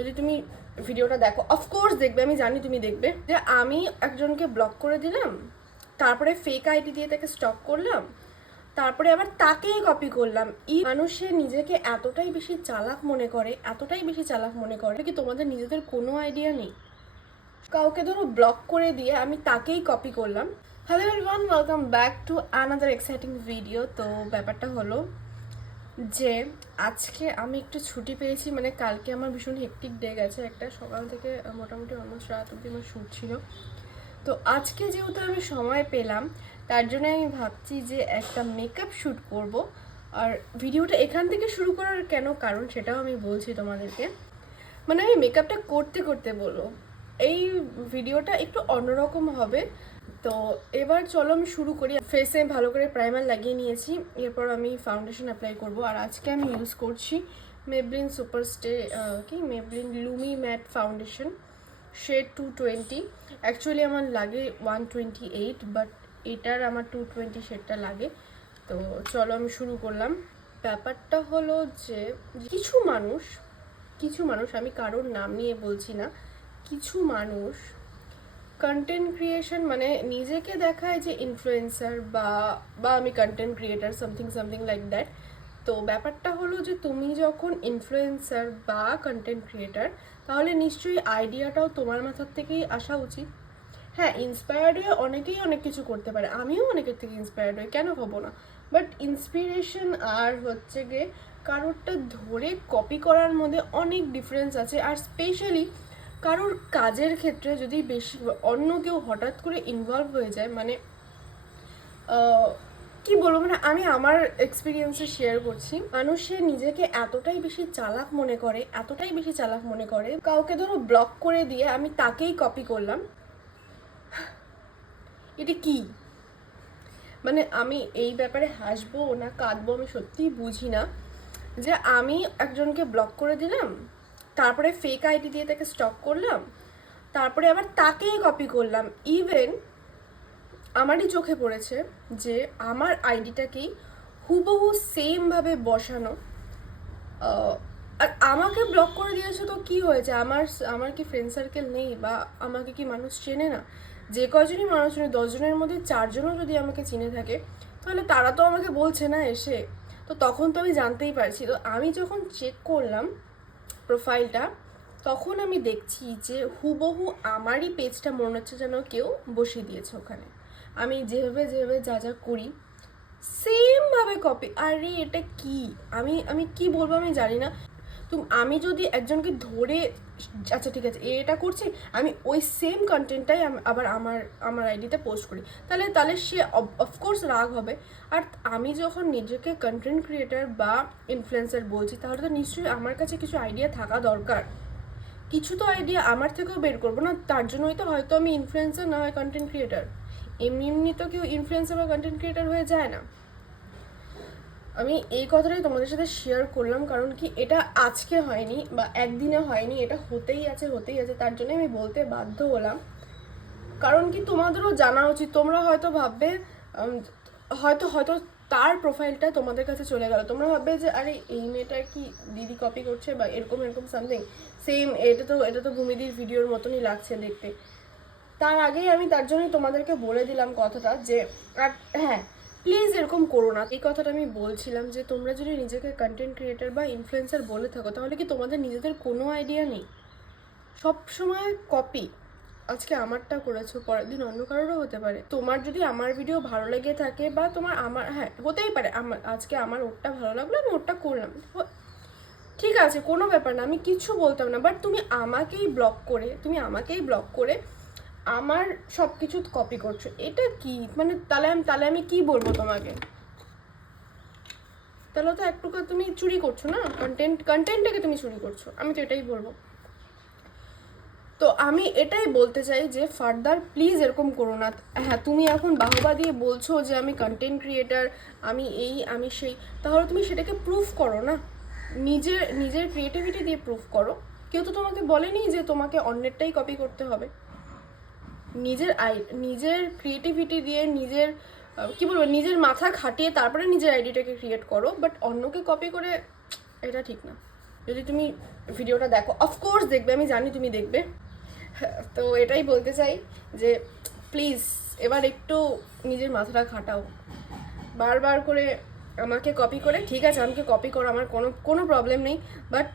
যদি তুমি ভিডিওটা দেখো, অফকোর্স দেখবে, আমি জানি তুমি দেখবে, যে আমি একজনকে ব্লক করে দিলাম, তারপরে ফেক আইডি দিয়ে তাকে স্টক করলাম, তারপরে আবার তাকেই কপি করলাম। মানুষে নিজেকে এতটাই বেশি চালাক মনে করে, এতটাই বেশি চালাক মনে করে কি তোমাদের নিজেদের কোনো আইডিয়া নেই। কাউকে ধরো ব্লক করে দিয়ে আমি তাকেই কপি করলাম। Hello everyone, welcome back to another exciting video. তো ব্যাপারটা হলো যে আজকে আমি একটু ছুটি পেয়েছি, মানে কালকে আমার ভীষণ হেক্টিক ডে গেছে, একটা সকাল থেকে মোটামুটি অলমোস্ট রাত অবধি আমার শ্যুট ছিল। তো আজকে যেহেতু আমি সময় পেলাম, তার জন্য আমি ভাবছি যে একটা মেকআপ শ্যুট করব। আর ভিডিওটা এখান থেকে শুরু করার কেন কারণ সেটাও আমি বলছি তোমাদেরকে। মানে আমি মেকআপটা করতে করতে বলবো, এই ভিডিওটা একটু অন্যরকম হবে। তো এবার চলো আমি শুরু করি। ফেসে ভালো করে প্রাইমার লাগিয়ে নিয়েছি, এরপর আমি ফাউন্ডেশন অ্যাপ্লাই করব। আর আজকে আমি ইউজ করছি Maybelline SuperStay Maybelline Lumi matte foundation shade 220। Actually আমার লাগে 128, বাট এটার আমার 220 শেডটা লাগে। তো চলো আমি শুরু করলাম। ব্যাপারটা হলো যে কিছু মানুষ, আমি কারোর নাম নিয়ে বলছি না, কিছু মানুষ কন্টেন্ট ক্রিয়েশন মানে নিজেকে দেখায় যে ইনফ্লুয়েন্সার বা বা আমি content creator, something like that. তো ব্যাপারটা হলো যে তুমি যখন ইনফ্লুয়েন্সার বা কন্টেন্ট ক্রিয়েটার, তাহলে নিশ্চয়ই আইডিয়াটাও তোমার মাথার থেকেই আসা উচিত। হ্যাঁ, ইন্সপায়ার্ড হয়ে অনেকেই অনেক কিছু করতে পারে, আমিও অনেকের থেকে ইন্সপায়ার্ড হই, কেন হবো না। বাট ইন্সপিরেশন আর হচ্ছে গিয়ে কারোরটা ধরে কপি করার মধ্যে অনেক ডিফারেন্স আছে। আর স্পেশালি কারোর কাজের ক্ষেত্রে যদি বেশি অন্য কেউ হঠাৎ করে ইনভলভ হয়ে যায়, মানে কি বলবো, মানে আমি আমার এক্সপিরিয়েন্সে শেয়ার করছি। মানুষে নিজেকে এতটাই বেশি চালাক মনে করে, এতটাই বেশি চালাক মনে করে, কাউকে ধরো ব্লক করে দিয়ে আমি তাকেই কপি করলাম। এটা কি, মানে আমি এই ব্যাপারে হাসবো না কাঁদবো আমি সত্যিই বুঝি না। যে আমি একজনকে ব্লক করে দিলাম, তারপরে ফেক আইডি দিয়ে তাকে স্টক করলাম, তারপরে আবার তাকেই কপি করলাম। ইভেন আমারই চোখে পড়েছে যে আমার আইডিটাকেই হুবহু সেমভাবে বসানো। আর আমাকে ব্লক করে দিয়েছে তো কি হয়েছে, আমার আমার কি ফ্রেন্ড সার্কেল নেই বা আমাকে কি মানুষ চেনে না? যে কজনই মানুষ চেনে, 10 জনের মধ্যে 4 জনও যদি আমাকে চিনে থাকে, তাহলে তারা তো আমাকে বলছে না এসে। তো তখন তো আমি জানতেই পারছি। তো আমি যখন চেক করলাম প্রোফাইলটা, তখন আমি দেখছি যে হুবহু আমারই পেজটা মনে হচ্ছে যেন কেউ বসিয়ে দিয়েছে ওখানে। আমি যেভাবে যেভাবে যা যা করি সেমভাবে কপি। আরে এটা কি, আমি আমি কি বলবো আমি জানি না। তো আমি যদি একজনকে ধরে, আচ্ছা ঠিক আছে এটা করছি, আমি ওই সেম কন্টেন্টটাই আবার আমার আমার আইডিতে পোস্ট করি, তাহলে তাহলে সে অফকোর্স রাগ হবে। আর আমি যখন নিজেকে কন্টেন্ট ক্রিয়েটার বা ইনফ্লুয়েন্সার বলছি, তাহলে তো নিশ্চয়ই আমার কাছে কিছু আইডিয়া থাকা দরকার। কিছু তো আইডিয়া আমার থেকেও বের করবো না, তার জন্যই তো হয়তো আমি ইনফ্লুয়েন্সার না হয় কন্টেন্ট ক্রিয়েটার। এমনি এমনি তো কেউ ইনফ্লুয়েন্সার বা কন্টেন্ট ক্রিয়েটার হয়ে যায় না। আমি এই কথাটাই তোমাদের সাথে শেয়ার করলাম, কারণ কি এটা আজকে হয়নি বা একদিনে হয়নি, এটা হতেই আছে হতেই আছে, তার জন্য আমি বলতে বাধ্য হলাম। কারণ কি তোমাদেরও জানা উচিত। তোমরা হয়তো ভাববে হয়তো হয়তো তার প্রোফাইলটা তোমাদের কাছে চলে গেল, তোমরা ভাববে যে আরে এই মেয়েটা কি দিদি কপি করছে বা এরকম এরকম সামথিং সেম, এটা তো ভূমিদির ভিডিওর মতনই লাগছে দেখতে। তার আগেই আমি তার জন্যই তোমাদেরকে বলে দিলাম কথাটা যে, আর হ্যাঁ প্লিজ এরকম করো না। এই কথাটা আমি বলছিলাম যে তোমরা যদি নিজেকে কন্টেন্ট ক্রিয়েটার বা ইনফ্লুয়েন্সার বলে থাকো, তাহলে কি তোমাদের নিজেদের কোনো আইডিয়া নেই? সব সময় কপি। আজকে আমারটা করেছো, পরের দিন অন্য কারোরও হতে পারে। তোমার যদি আমার ভিডিও ভালো লেগে থাকে বা তোমার আমার, হ্যাঁ হতেই পারে আমার আজকে আমার ওরটা ভালো লাগলো আমি ওরটা করলাম, ঠিক আছে কোনো ব্যাপার না, আমি কিছু বলতাম না। বাট তুমি আমাকেই ব্লক করে আমার সব কিছু কপি করছো, এটা কি মানে? তাহলে আমি কি বলবো তোমাকে? তাহলে তো একটু তুমি চুরি করছো না, কন্টেন্টটাকে তুমি চুরি করছো, আমি তো এটাই বলবো। তো আমি এটাই বলতে চাই যে ফার্দার প্লিজ এরকম করো না। হ্যাঁ তুমি এখন বাহবা দিয়ে বলছো যে আমি কন্টেন্ট ক্রিয়েটার, আমি এই আমি সেই, তাহলে তুমি সেটাকে প্রুফ করো না, নিজের নিজের ক্রিয়েটিভিটি দিয়ে প্রুফ করো। কেউ তো তোমাকে বলেনি যে তোমাকে অন্যেরটাই কপি করতে হবে। নিজের ক্রিয়েটিভিটি দিয়ে নিজের কি বলবো, নিজের মাথা খাটিয়ে তারপরে নিজের আইডিটাকে ক্রিয়েট করো। বাট অন্যকে কপি করে, এটা ঠিক না। যদি তুমি ভিডিওটা দেখো, অফকোর্স দেখবে, আমি জানি তুমি দেখবে। তো এটাই বলতে চাই যে প্লিজ এবার একটু নিজের মাথাটা খাটাও। বারবার করে আমাকে কপি করে, ঠিক আছে আমাকে কপি করো, আমার কোনো প্রবলেম নেই, বাট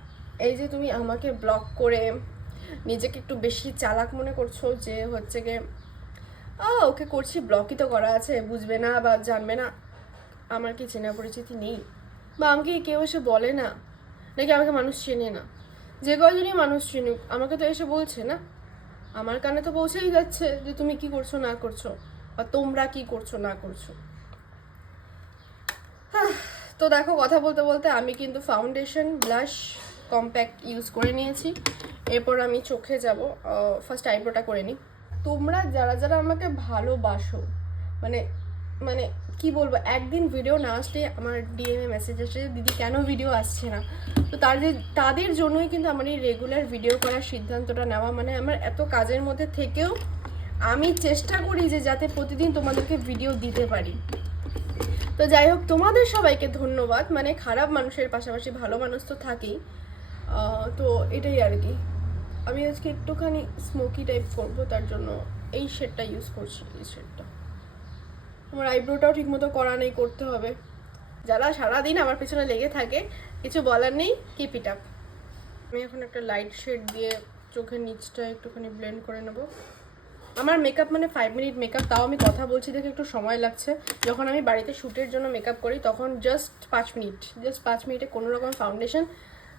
এই যে তুমি আমাকে ব্লক করে নিজেকে একটু বেশি চালাক মনে করছো, যে হচ্ছে গিয়ে ওকে করছি, ব্লকই তো করা আছে, বুঝবে না বা জানবে না। আমার কি চেনা পরিচিতি নেই, বা আমাকে কেউ এসে বলে না, নাকি আমাকে মানুষ চেনে না? যে কয়জনই মানুষ চিনুক, আমাকে তো এসে বলছে না, আমার কানে তো পৌঁছেই যাচ্ছে যে তুমি কি করছো না করছো, বা তোমরা কি করছো না করছো। তো দেখো, কথা বলতে বলতে আমি কিন্তু ফাউন্ডেশন, ব্লাশ, কম্প্যাক্ট ইউজ করে নিয়েছি। এরপর আমি চোখে যাব, ফার্স্ট আইব্রোটা করে নিই। তোমরা যারা যারা আমাকে ভালোবাসো, মানে মানে কি বলবো, একদিন ভিডিও না আসলে আমার ডিএমএ মেসেজ আসে, দিদি কেন ভিডিও আসছে না। তো তাদের জন্যই কিন্তু আমার এই রেগুলার ভিডিও করার সিদ্ধান্তটা নেওয়া। মানে আমার এত কাজের মধ্যে থেকেও আমি চেষ্টা করি যে যাতে প্রতিদিন তোমাদেরকে ভিডিও দিতে পারি। তো যাই হোক, তোমাদের সবাইকে ধন্যবাদ। মানে খারাপ মানুষের পাশাপাশি ভালো মানুষ তো থাকেই। তো এটাই আর কি। আমি আজকে একটুখানি স্মোকি টাইপ করবো, তার জন্য এই শেডটা ইউজ করছি। এই শেডটা আমার আইব্রোটাও ঠিকমতো করা নেই, করতে হবে। যারা সারাদিন আমার পেছনে লেগে থাকে, কিছু বলার নেই, কিপ ইট আপ। আমি এখন একটা লাইট শেড দিয়ে চোখের নিচটা একটুখানি ব্লেন্ড করে নেবো। আমার মেকআপ মানে 5 মিনিট মেকআপ, তাও আমি কথা বলছি দেখে একটু সময় লাগছে। যখন আমি বাড়িতে শ্যুটের জন্য মেকআপ করি তখন জাস্ট 5 মিনিটে কোনো রকম ফাউন্ডেশন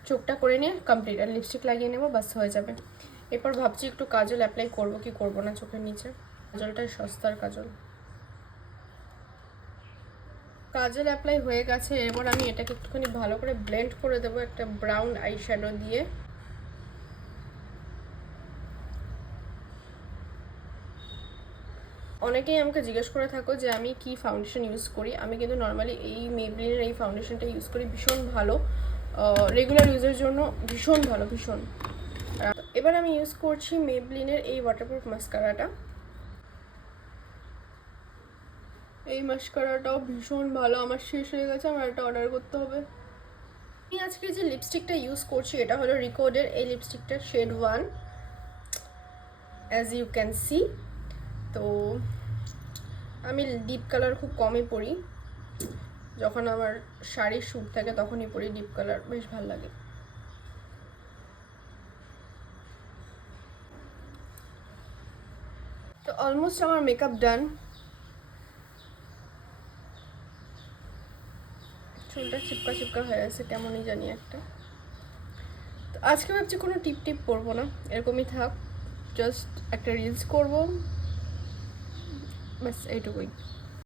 চোখটা করে নিয়ে কমপ্লিট, আর লিপস্টিক লাগিয়ে নেবো, বাস হয়ে যাবে। এরপর ভাবছি একটু কাজল অ্যাপ্লাই করবো কি করবো না চোখের নিচে। কাজলটাই সস্তার কাজল। কাজল অ্যাপ্লাই হয়ে গেছে। এরপর আমি এটাকে একটুখানি ভালো করে ব্লেন্ড করে দেবো একটা ব্রাউন আই শ্যাডো দিয়ে। অনেকেই আমাকে জিজ্ঞেস করে থাকো যে আমি কি ফাউন্ডেশন ইউজ করি। আমি কিন্তু নর্মালি এই মেবলিনের এই ফাউন্ডেশনটা ইউজ করি, ভীষণ ভালো, রেগুলার ইউজের জন্য ভীষণ ভালো, ভীষণ। এবার আমি ইউজ করছি মেবলিনের এই ওয়াটারপ্রুফ মাস্কারাটা। এই মাস্কারাটাও ভীষণ ভালো, আমার শেষ হয়ে গেছে, আমার একটা অর্ডার করতে হবে। আমি আজকে যে লিপস্টিকটা ইউজ করছি এটা হলো রিকোডের এই লিপস্টিকটা, shade 1, as you can see. তো আমি ডিপ কালার খুব কমই পরি, যখন আমার শাড়ির শ্যুট থাকে তখনই পরি ডিপ কালার, বেশ ভালো লাগে। তো অলমোস্ট আমার মেকআপ ডান। চুলটা চিপকা চিপকা হয়ে গেছে, কেমনই জানি একটা। তো আজকে ভাবছি কোনো টিপ করবো না, এরকমই থাক, জাস্ট একটা রিলস করবো, ব্যাস এইটুকুই।